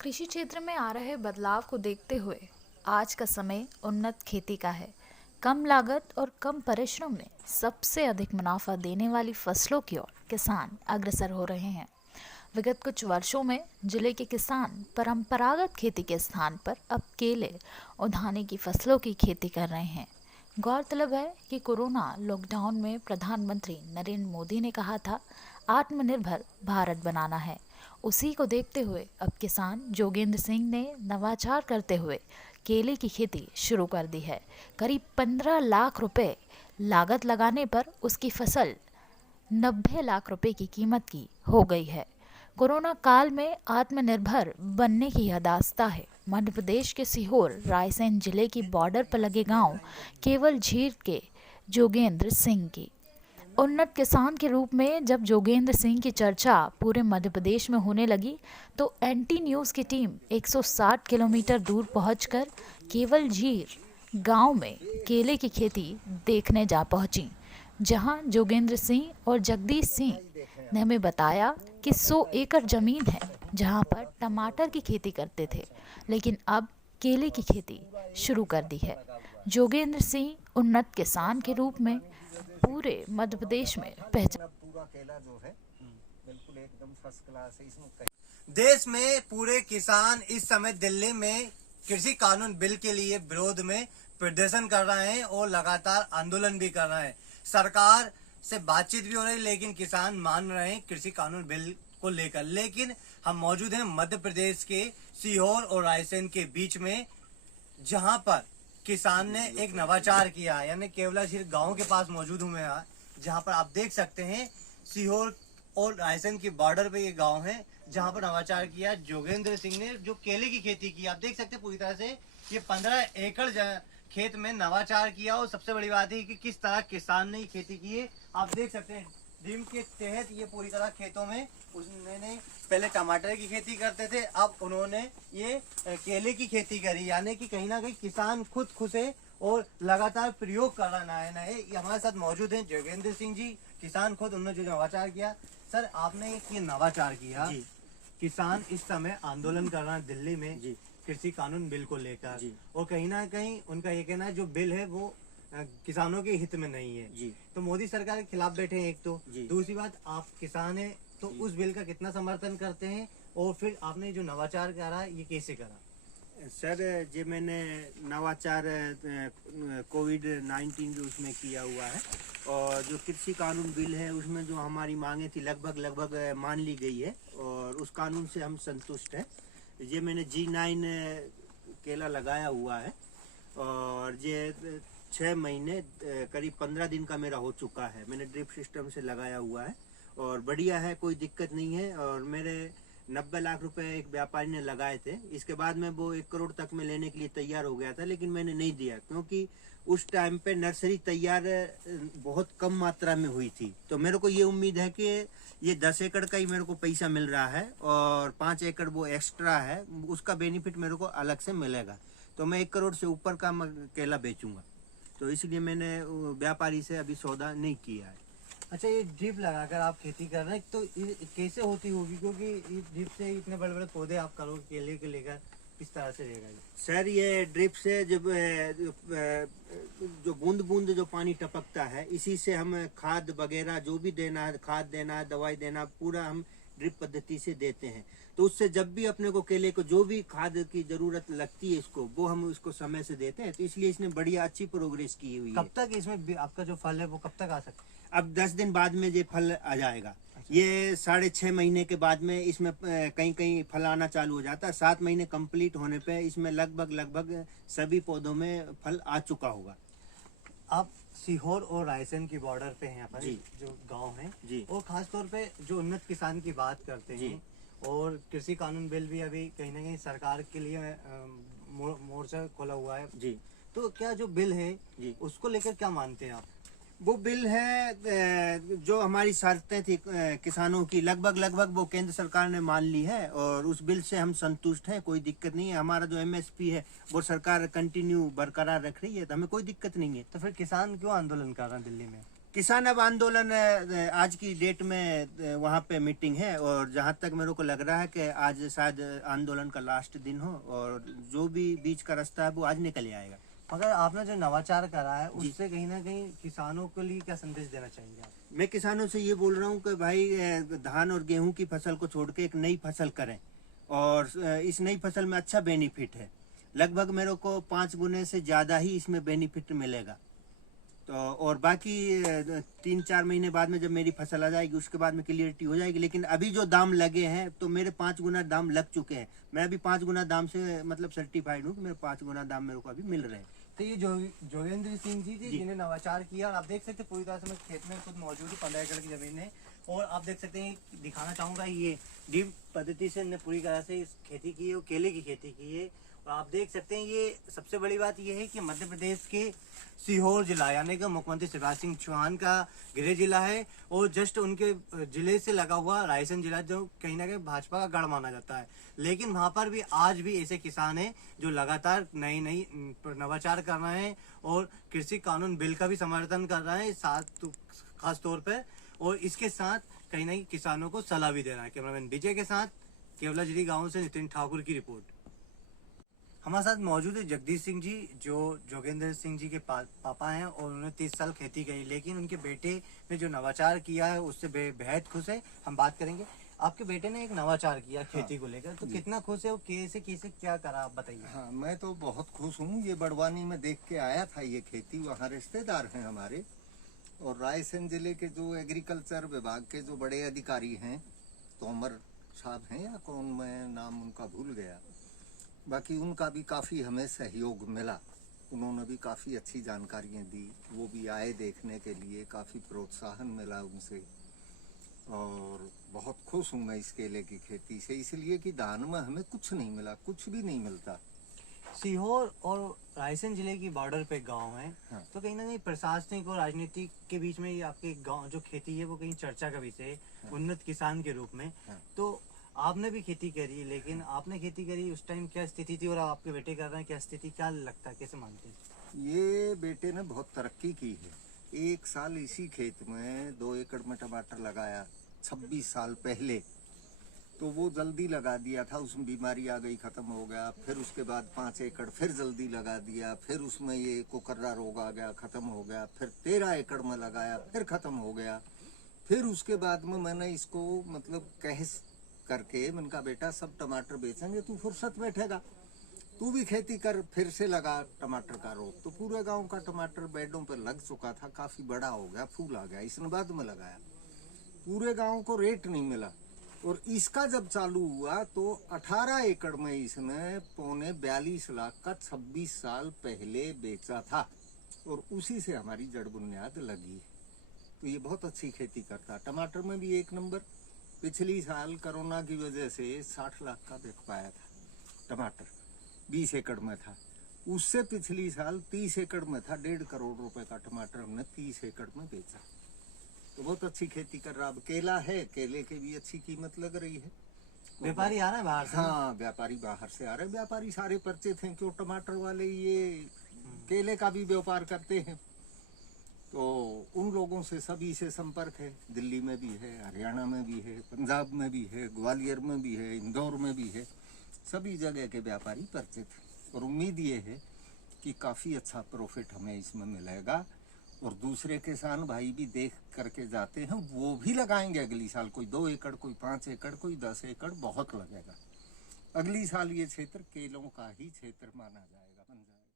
कृषि क्षेत्र में आ रहे बदलाव को देखते हुए आज का समय उन्नत खेती का है। कम लागत और कम परिश्रम में सबसे अधिक मुनाफा देने वाली फसलों की ओर किसान अग्रसर हो रहे हैं। विगत कुछ वर्षों में जिले के किसान परंपरागत खेती के स्थान पर अब केले और धाने की फसलों की खेती कर रहे हैं। गौरतलब है कि कोरोना लॉकडाउन में प्रधानमंत्री नरेंद्र मोदी ने कहा था, आत्मनिर्भर भारत बनाना है। उसी को देखते हुए अब किसान जोगेंद्र सिंह ने नवाचार करते हुए केले की खेती शुरू कर दी है। करीब 15 लाख रुपए लागत लगाने पर उसकी फसल 90 लाख रुपए की कीमत की हो गई है। कोरोना काल में आत्मनिर्भर बनने की यह दास्तां है मध्य प्रदेश के सीहोर रायसेन जिले की बॉर्डर पर लगे गांव केवल झीर के जोगेंद्र सिंह की। उन्नत किसान के रूप में जब जोगेंद्र सिंह की चर्चा पूरे मध्य प्रदेश में होने लगी तो एनटी न्यूज़ की टीम 160 किलोमीटर दूर पहुंचकर केवल झीर गांव में केले की खेती देखने जा पहुंची, जहां जोगेंद्र सिंह और जगदीश सिंह ने हमें बताया कि 100 एकड़ जमीन है जहां पर टमाटर की खेती करते थे, लेकिन अब केले की खेती शुरू कर दी है। जोगेंद्र सिंह उन्नत किसान के रूप में पूरे मध्य प्रदेश में पहचान। पूरा केला जो है बिल्कुल एकदम फर्स्ट क्लास है। इसमें देश में पूरे किसान इस समय दिल्ली में कृषि कानून बिल के लिए विरोध में प्रदर्शन कर रहे हैं और लगातार आंदोलन भी कर रहे हैं। सरकार से बातचीत भी हो रही है, लेकिन किसान मान रहे हैं कृषि कानून बिल को लेकर। लेकिन हम मौजूद हैं मध्य प्रदेश के सीहोर और रायसेन के बीच में, जहां पर किसान ने एक नवाचार किया, यानी केवला सिर्फ गांव के पास मौजूद हूं मैं यहाँ, जहां पर आप देख सकते हैं सीहोर और रायसेन की बॉर्डर पे ये गांव है, जहां पर नवाचार किया जोगेंद्र सिंह ने, जो केले की खेती की। आप देख सकते हैं पूरी तरह से ये 15 एकड़ खेत में नवाचार किया। और सबसे बड़ी बात है कि किस तरह किसान ने खेती की है, आप देख सकते हैं। ड्रीम के तहत ये पूरी तरह खेतों में उन्होंने पहले टमाटर की खेती करते थे, अब उन्होंने ये केले की खेती करी। यानी कि कहीं ना कहीं किसान खुद खुश है और लगातार प्रयोग कर रहा है नए। ये हमारे साथ मौजूद हैं जोगेंद्र सिंह जी, किसान खुद, उन्होंने जो नवाचार किया। सर, आपने ये नवाचार किया जी। किसान इस समय आंदोलन कर रहा है दिल्ली में जी, कृषि कानून बिल को लेकर, और कहीं ना कहीं उनका ये कहना है जो बिल है वो किसानों के हित में नहीं है जी। तो मोदी सरकार के खिलाफ बैठे हैं एक तो, दूसरी बात आप किसान हैं तो उस बिल का कितना समर्थन करते हैं, और फिर आपने जो नवाचार करा ये कैसे करा? सर, जो मैंने नवाचार कोविड-19 जो उसमें किया हुआ है, और जो कृषि कानून बिल है उसमें जो हमारी मांगे थी लगभग मान ली गई है, और उस कानून से हम संतुष्ट हैं। ये मैंने G9 केला लगाया हुआ है, और ये 6 महीने करीब 15 दिन का मेरा हो चुका है। मैंने ड्रिप सिस्टम से लगाया हुआ है और बढ़िया है, कोई दिक्कत नहीं है। और मेरे 90 लाख रुपए एक व्यापारी ने लगाए थे। इसके बाद में वो 1 करोड़ तक में लेने के लिए तैयार हो गया था, लेकिन मैंने नहीं दिया, क्योंकि उस टाइम पे नर्सरी तैयार बहुत कम मात्रा में हुई थी। तो मेरे को ये उम्मीद है कि ये 10 एकड़ का ही मेरे को पैसा मिल रहा है, और 5 एकड़ वो एक्स्ट्रा है, उसका बेनिफिट मेरे को अलग से मिलेगा। तो मैं 1 करोड़ से ऊपर का केला बेचूंगा, तो इसलिए मैंने व्यापारी से अभी सौदा नहीं किया है। अच्छा, ये ड्रिप लगाकर आप खेती कर रहे हैं, तो कैसे होती होगी? क्योंकि इस ड्रिप से इतने बड़े बड़े पौधे आप करोगे केले के लेकर, किस तरह से रहेगा? सर, ये ड्रिप से जब जो बूंद बूंद जो पानी टपकता है, इसी से हम खाद वगैरह जो भी देना है, खाद देना है, दवाई देना, पूरा हम ड्रिप पद्धति से देते हैं। तो उससे जब भी अपने को केले को जो भी खाद की जरूरत लगती है इसको, वो हम उसको समय से देते हैं। तो इसलिए इसने बढ़िया अच्छी प्रोग्रेस की हुई है। कब तक इसमें आपका जो फल है वो कब तक आ सकता है? अब 10 दिन बाद में ये फल आ जाएगा। ये 6.5 महीने के बाद में इसमें कहीं कहीं फल आना चालू हो जाता है। 7 महीने कंप्लीट होने पे इसमें लगभग सभी पौधों में फल आ चुका होगा। आप सीहोर और रायसेन की बॉर्डर पे हैं, यहाँ पर जो गांव है जी, और खास तौर पे जो उन्नत किसान की बात करते हैं, और कृषि कानून बिल भी अभी कहीं ना कहीं सरकार के लिए मोर्चा खोला हुआ है जी। तो क्या जो बिल है जी, उसको लेकर क्या मानते हैं आप? वो बिल है जो हमारी शर्तें थी किसानों की, लगभग वो केंद्र सरकार ने मान ली है, और उस बिल से हम संतुष्ट हैं, कोई दिक्कत नहीं है। हमारा जो MSP है वो सरकार कंटिन्यू बरकरार रख रही है, तो हमें कोई दिक्कत नहीं है। तो फिर किसान क्यों आंदोलन कर रहे हैं दिल्ली में? किसान अब आंदोलन आज की डेट में वहाँ पे मीटिंग है, और जहाँ तक मेरे को लग रहा है कि आज शायद आंदोलन का लास्ट दिन हो, और जो भी बीच का रास्ता है वो आज निकल आएगा। मगर आपने जो नवाचार करा है उससे कहीं ना कहीं किसानों के लिए क्या संदेश देना चाहेंगे आप? मैं किसानों से ये बोल रहा हूँ कि भाई धान और गेहूं की फसल को छोड़ के एक नई फसल करें, और इस नई फसल में अच्छा बेनिफिट है। लगभग मेरे को 5 गुने से ज़्यादा ही इसमें बेनिफिट मिलेगा। तो और बाकी 3-4 महीने बाद में जब मेरी फसल आ जाएगी उसके बाद में क्लियरिटी हो जाएगी। लेकिन अभी जो दाम लगे हैं तो मेरे 5 गुना दाम लग चुके हैं। मैं अभी 5 गुना दाम से मतलब सर्टिफाइड हूँ कि मेरे 5 गुना दाम मेरे को अभी मिल रहे हैं। तो ये जोगेंद्र सिंह जी थी जिन्हें नवाचार किया, और आप देख सकते हैं पूरी तरह से मैं खेत में खुद मौजूद हूँ। 15 एकड़ की जमीन है, और आप देख सकते हैं, दिखाना चाहूंगा, ये ड्रिप पद्धति से इन्हें पूरी तरह से इस खेती की है, और केले की खेती की है। और आप देख सकते हैं, ये सबसे बड़ी बात ये है कि मध्य प्रदेश के सीहोर जिला यानी कि मुख्यमंत्री शिवराज सिंह चौहान का गृह जिला है, और जस्ट उनके जिले से लगा हुआ रायसेन जिला जो कहीं ना कहीं भाजपा का गढ़ माना जाता है। लेकिन वहां पर भी आज भी ऐसे किसान हैं जो लगातार नई नवाचार कर रहे हैं, और कृषि कानून बिल का भी समर्थन कर रहे हैं साथ खास तौर पर, और इसके साथ कहीं ना कहीं किसानों को सलाह भी दे रहा है। कैमरामैन विजय के साथ केवलाजिरी गाँव से नितिन ठाकुर की रिपोर्ट। हमारे साथ मौजूद है जगदीश सिंह जी, जो जोगेंद्र सिंह जी के पापा हैं, और उन्होंने 30 साल खेती की, लेकिन उनके बेटे ने जो नवाचार किया है उससे बेहद खुश है। हम बात करेंगे, आपके बेटे ने एक नवाचार किया खेती को लेकर, तो कितना खुश है वो, कैसे कैसे क्या करा आप बताइए। हाँ, मैं तो बहुत खुश हूँ। ये बड़वानी में देख के आया था ये खेती, वहाँ रिश्तेदार हैं हमारे, और रायसेन जिले के जो एग्रीकल्चर विभाग के जो बड़े अधिकारी हैं, तोमर साहब हैं या कौन, मैं नाम उनका भूल गया, बाकी उनका भी काफ़ी हमें सहयोग मिला। उन्होंने भी काफ़ी अच्छी जानकारियाँ दी, वो भी आए देखने के लिए, काफ़ी प्रोत्साहन मिला उनसे, और बहुत खुश हूँ मैं इस केले की खेती से, इसलिए कि धान में हमें कुछ नहीं मिला, कुछ भी नहीं मिलता। सीहोर और रायसेन जिले की बॉर्डर पे गांव है, हाँ। तो कहीं ना कहीं प्रशासनिक और राजनीतिक के बीच में ये आपके गांव जो खेती है वो कहीं चर्चा का विषय है, हाँ। उन्नत किसान के रूप में। हाँ। तो आपने भी खेती करी, लेकिन आपने खेती करी उस टाइम क्या स्थिति थी, और आपके बेटे कर रहे हैं क्या स्थिति, क्या लगता है, कैसे मानते हैं? ये बेटे ने बहुत तरक्की की है। 1 साल इसी खेत में 2 एकड़ में टमाटर लगाया 26 साल पहले, तो वो जल्दी लगा दिया था, उसमें बीमारी आ गई, ख़त्म हो गया। फिर उसके बाद 5 एकड़ फिर जल्दी लगा दिया, फिर उसमें ये कुकर्रा रोग आ गया, ख़त्म हो गया। फिर 13 एकड़ में लगाया, फिर ख़त्म हो गया। फिर उसके बाद में मैंने इसको मतलब करके मैंने कहा, बेटा सब टमाटर बेचेंगे, तू फुर्सत बैठेगा, तू भी खेती कर, फिर से लगा टमाटर का रोप। तो पूरे गांव का टमाटर बेडों पर लग चुका था, काफ़ी बड़ा हो गया, फूल आ गया। इसने बाद में लगाया, पूरे गांव को रेट नहीं मिला, और इसका जब चालू हुआ तो 18 एकड़ में इसने 42 लाख का 26 साल पहले बेचा था, और उसी से हमारी जड़ बुनियाद लगी। तो ये बहुत अच्छी खेती करता। टमाटर में भी 1 नंबर। पिछली साल कोरोना की वजह से 60 लाख का बिक पाया था टमाटर, 20 एकड़ में था। उससे पिछली साल 30 एकड़ में था, 1.5 करोड़ रुपए का टमाटर हमने 30 एकड़ में बेचा। तो बहुत अच्छी खेती कर रहा। अब केला है, केले की भी अच्छी कीमत लग रही है। व्यापारी आ रहा है बाहर से? हाँ, व्यापारी बाहर से आ रहे हैं। व्यापारी सारे परिचित हैं, क्यों टमाटर वाले ये केले का भी व्यापार करते हैं, तो उन लोगों से सभी से संपर्क है। दिल्ली में भी है, हरियाणा में भी है, पंजाब में भी है, ग्वालियर में भी है, इंदौर में भी है, सभी जगह के व्यापारी परिचित हैं। और उम्मीद ये है कि काफ़ी अच्छा प्रॉफिट हमें इसमें मिलेगा, और दूसरे किसान भाई भी देख करके जाते हैं, वो भी लगाएंगे अगली साल। कोई 2 एकड़, कोई 5 एकड़, कोई 10 एकड़, बहुत लगेगा। अगली साल ये क्षेत्र केलों का ही क्षेत्र माना जाएगा, बन जाएगा।